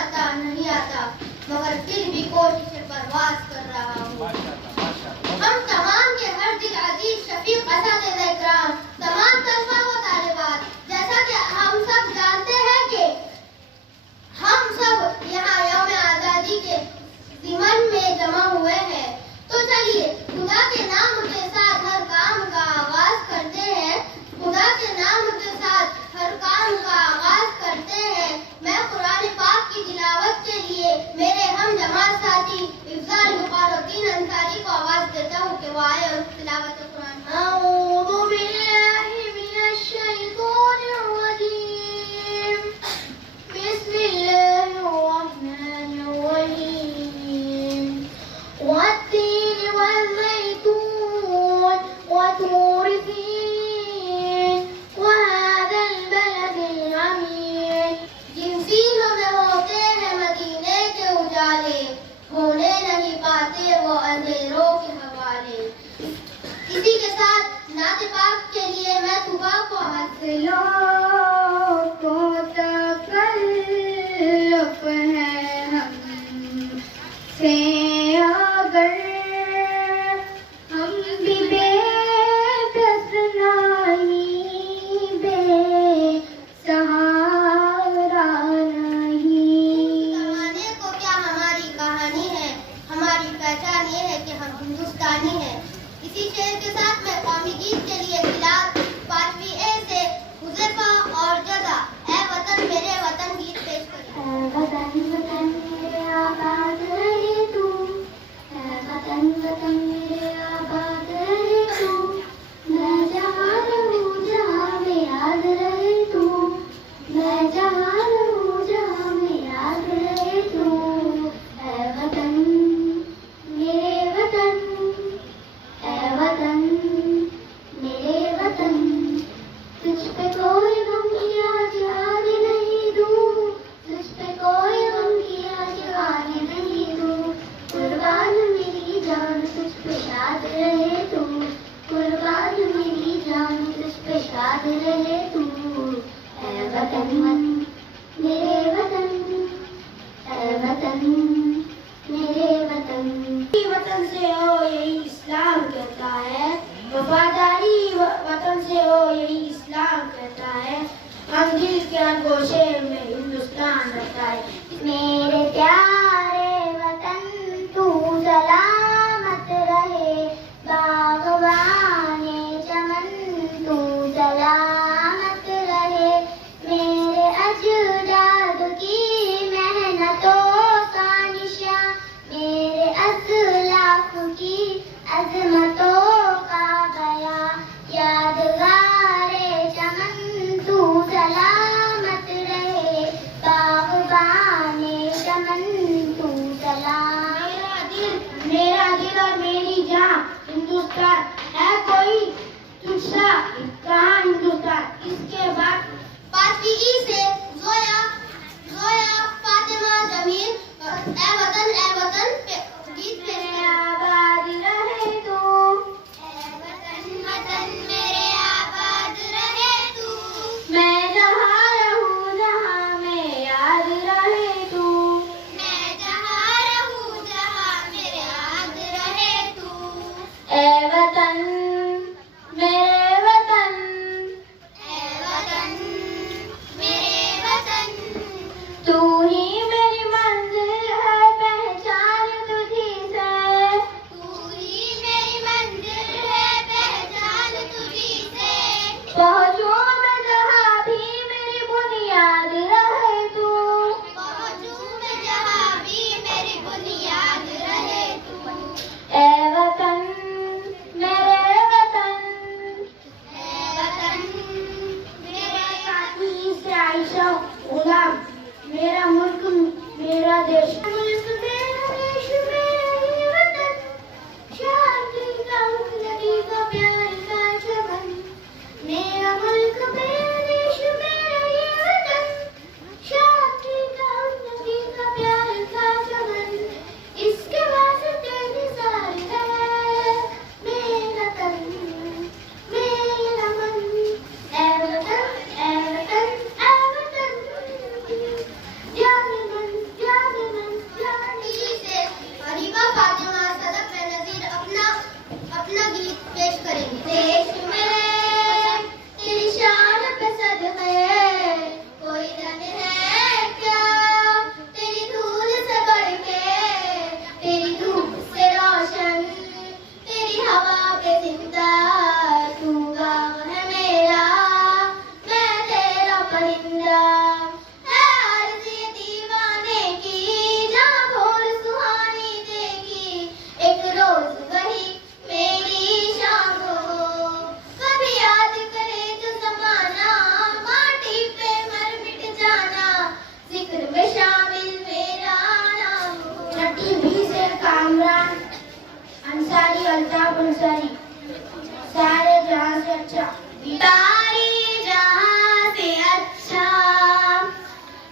आता मगर फिर भी कोशिश परवाज कर रहा हूँ। हम तमाम के हर दिल अजीज शफीक असातिज़ा इकराम, तमाम तलबा व तालिबात, जैसा कि हम सब जानते हैं कि हम सब यहाँ यौम आज़ादी के ज़िमन में जमा हुए हैं, तो चलिए खुदा के नाम के साथ हर काम का आगाज करते हैं। खुदा के नाम के साथ हर काम का आगाज करते हैं। मैं कुरान पाक की तिलावत के लिए मेरे हम जमात साथी इफ्ज़ाल बुखारुद्दीन अंसारी को आवाज देता हूँ कि वो आए और तिलावत कुरान। अऊज़ु बिल्लाहि मिनश शैतानिर रजीम, बिस्मिल्लाहिर रहमानिर रहीम, वत्तीन वज़्ज़ैतून वतूर सीन वहाज़ल बलदिल अमीन। जिन सीनों में होते हैं मदीने के उजाले, होने नहीं पाते वो अंधेरों के हवाले। इसी के साथ नात पाक के लिए मैं सुबह को हंसलो तो तकल्लुफ़ है हम से अगर हम भी बेकस नहीं, बेसहारा नहीं। ज़माने को क्या हमारी कहानी है, हमारी पहचान ये है कि हम हिंदुस्तानी हैं। इसी शेर के साथ मैं कौमी गीत के लिए तिलावत 5वीं ए से हुज़ैफा और जज़ा ए वतन मेरे वतन गीत पेश करें। वतन वतन मेरे आबाद रहे तू, वतन वतन मेरे आबाद रहे तू, मैं जहाँ रहूँ जहाँ में याद रहे तू, मैं जहाँ रहूँ जहाँ में याद रहे तू। ऐ वतन मेरे वतन, ऐ वतन मेरे वतन, तुझ पे कोई गम की आज आने नहीं दूँ, तुझ पे कोई गम की आज आने नहीं दूँ। कुर्बान मेरी जान तुझ पे शाद रहे तू, कुर्बान मेरी जान तुझ पे शाद रहे तू। ऐ वतन मेरे वतन, ऐ वतन मेरे वतन। वतन से हो यही इस्लाम कहता है, वफादारी वतन से हो यही इस्लाम कहता है, हम दिल के हर गोशे में हिंदुस्तान रहता है। मेरे प्यारे वतन तू सलामत रहे, बागबाने चमन तू सलामत रहे, मेरे अजदाद की मेहनतों का निशान, मेरे असलाफ की अज़मतों का गया, यादगारे चमन तू सलामत रहे, बागबाने चमन तू सलामत। मेरा दिल और मेरी जान हिंदुस्तान है कोई तुझसा कहाँ हिंदुस्तान। इसके बाद 5वीं ई से जोया फातिमा जमील ए वतन गीत पे आबाद रहे तू, ए वतन मेरे आबाद रहे तू, मैं जहाँ रहूँ जहाँ में याद रहे तू, मैं जहाँ रहूँ जहाँ मेरे याद रहे तू। ए वतन अंसारी अल्ताफ अंसारी। सारे जहां से अच्छा, सारे जहां से अच्छा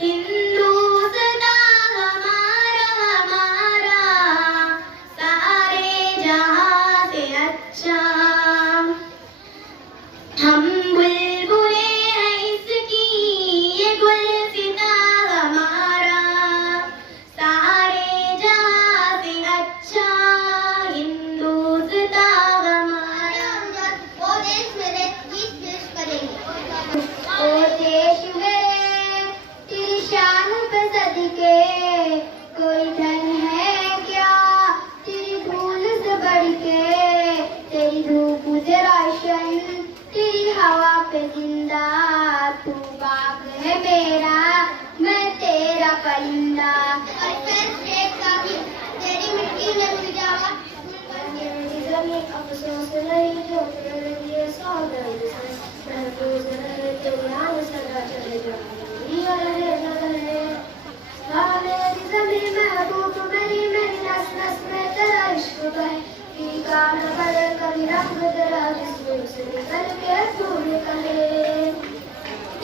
हिंदुस्तान हमारा हमारा, सारे जहां से अच्छा। हम बुलबुले हैं इसकी, ये गुलसिता हमारा, सारे जहां से अच्छा हिंदुस्तान हमारा। वो देश मेरे गीत पेश करेंगे। ओ देश मेरे तेरी शान पे सदके, कोई धन है क्या तेरी धूल से बढ़ के, तेरी धूप से रोशन तेरी हवा पे जिंदा, तू बाग है मेरा मैं तेरा परिंदा। और फिर शेख का भी तेरी मिट्टी में मिल जावा। जमीन अफसोस नहीं जो तेरे लिए सौगंध है, महफूज रहे तेरे नाम सदा चले जाए, ये रहे न रहे। हाँ मेरी जमीन महबूब मेरी नस नस में तेरा इश्क बहे, फीका न पड़े कभी रंग तेरा जिस्म से निकल के फूल कहे।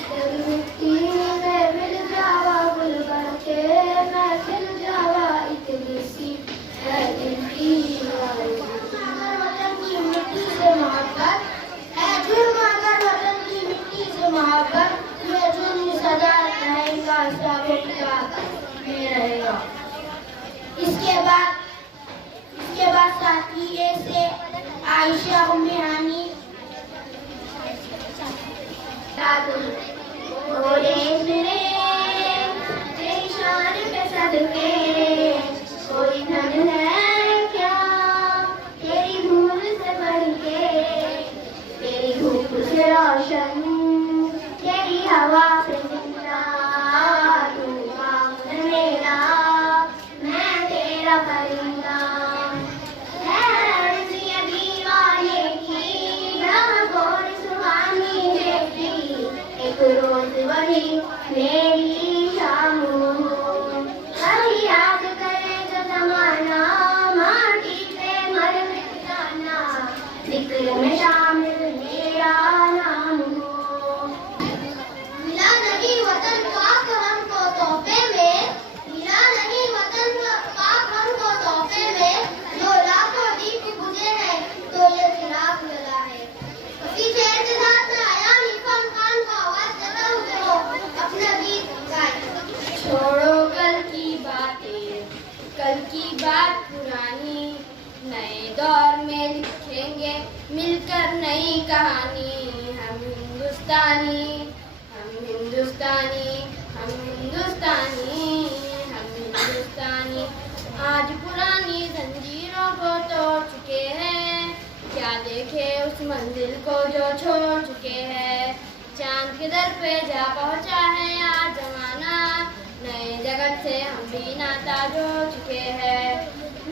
तेरी मिट्टी में मिल जावा गुल बन के, मैं खिल जावा इतनी सी है दिल की वतन की मिट्टी से मोहब्बत है जुर्म, अगर वतन की मिट्टी से मोहब्बत, ये जुर्म सदा रहेगा सबों में रहेगा। इसके बाद साथी ए से आयशा उम्मे हानी। ओ देश मेरे तेरी शान पे सदके, कोई धन है क्या तेरी धूल से बढ़ के, तेरी धूप से रोशन तेरी हवा पे जिंदा, तू बाग है मेरा मैं तेरा परिंदा। रोज वही मेरी शाम हो, कभी याद करे जो जमाना, माटी पे मर मिटाना, जिक्र में शामिल मेरा नाम हो। मिला नहीं वतन पाक हमको तोहफे में, मिला नहीं वतन पाक हमको तोहफे में, जो लाखों दीप बुझे हैं तो ये चिराग जला है। इसी शेर के साथ मैं आया निफाम खान का आवाज देता हूँ तो अपना गीत गाए। छोड़ो कल की बातें, कल की बात पुरानी, नए दौर में लिखेंगे मिलकर नई कहानी। हम हिंदुस्तानी हम हिंदुस्तानी हम हिंदुस्तानी हम हिंदुस्तानी, आज पुरानी जंजीरों को तोड़ चुके हैं, क्या देखे उस मंजिल को जो छोड़ चुके हैं। चांद के दर पे जा पहुंचा है आज जमाना, नए जगत से हम भी नाता जोड़ चुके हैं।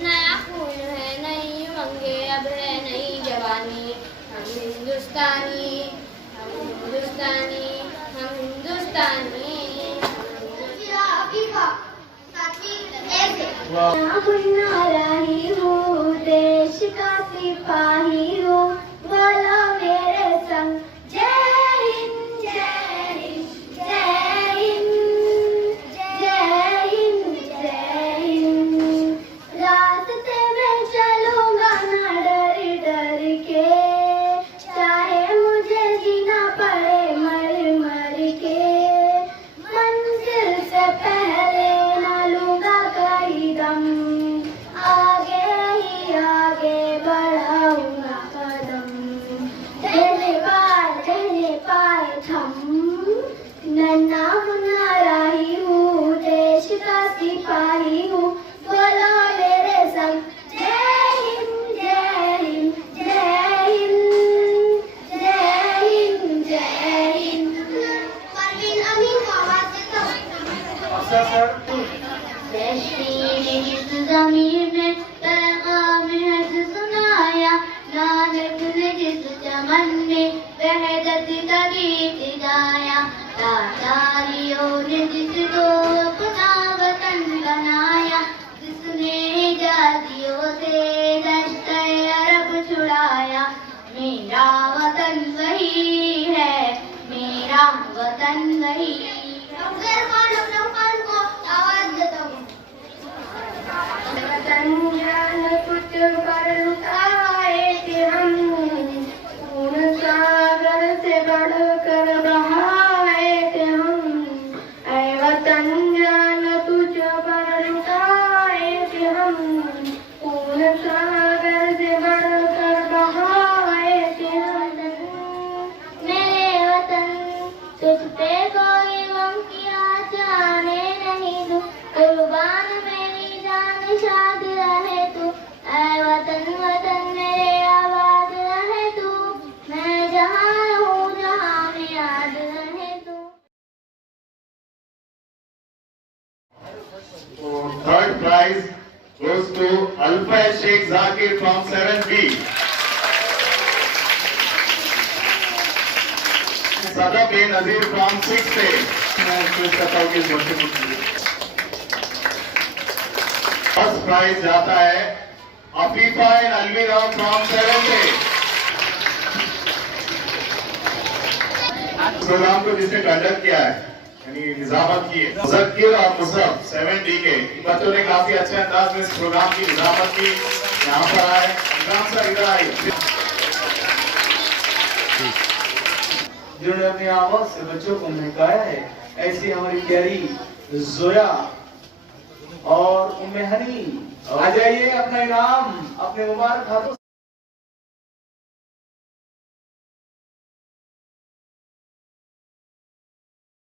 नया खून है नई उमंगे, अब है नई जवानी। हम हिंदुस्तानी हम हिंदुस्तानी हम हिंदुस्तानी। नाराही हूँ देश का सिपाही हूँ, बोलो मेरे संग जय हिंद जय हिंद जय हिंद जय हिंद जय हिंद। रास्ते में चलूंगा ना डर डर के, चाहे मुझे जीना पड़े मर मर के, मंजिल से पहले ना लूंगा कहीं दम, आगे ही आगे बढ़ाऊंगा कदम। देने पाए थम, नन्हा मुन्ना राही हूँ देश का सिपाही हूँ, बोलो मेरे संग जय हिंद जय हिंद जय हिंद जय हिंद जय हिंद। परवीन अमीन को आवाज देता हूँ। इस ज़मीन में पैगाम है सुनाया, नानक ने जिस चमन में वहदत का गीत गाया, तातारियों ने जिसको अपना वतन बनाया, जिसने जातियों से दश्त वतन वही। अफजल खान को आवाज देता हूँ। वतन जान कुछ पर लुटाए थे हम, खून सागर से बढ़कर बहाए थे हम। ऐ वतन जान तुझ पर लुटाए थे हम, खून सागर से बढ़कर बहाए थे हम। मेरे वतन तुझ पे कोई गम किया जाने नहीं दूं, कुर्बान मेरी जान शाद रहे तू। ऐ वतन वतन मेरे आबाद रहे तू, मैं जहाँ हूँ जहाँ में याद रहे तू। So third prize goes to Alfa Sheikh Zakir from 7B. Sadab A. Nazir from 6A. मैं request करता हूँ कि इस बच्चे को फर्स्ट प्राइज जाता है Afifa and Alvira from 7A. Programme को जिसने कंडक्ट किया है यानी निजामत की है मुज़क्किर और मुसरफ 7D के इन बच्चों ने काफी अच्छे अंदाज में इस प्रोग्राम की निजामत की। यहाँ पर आए इकराम सर, इधर आए। जिन्होंने अपनी आवाज से बच्चों को महकाया है, ऐसी हमारी प्यारी जोया और उम्मे हनी आ जाइए, अपना इनाम अपने मुबारक हाथों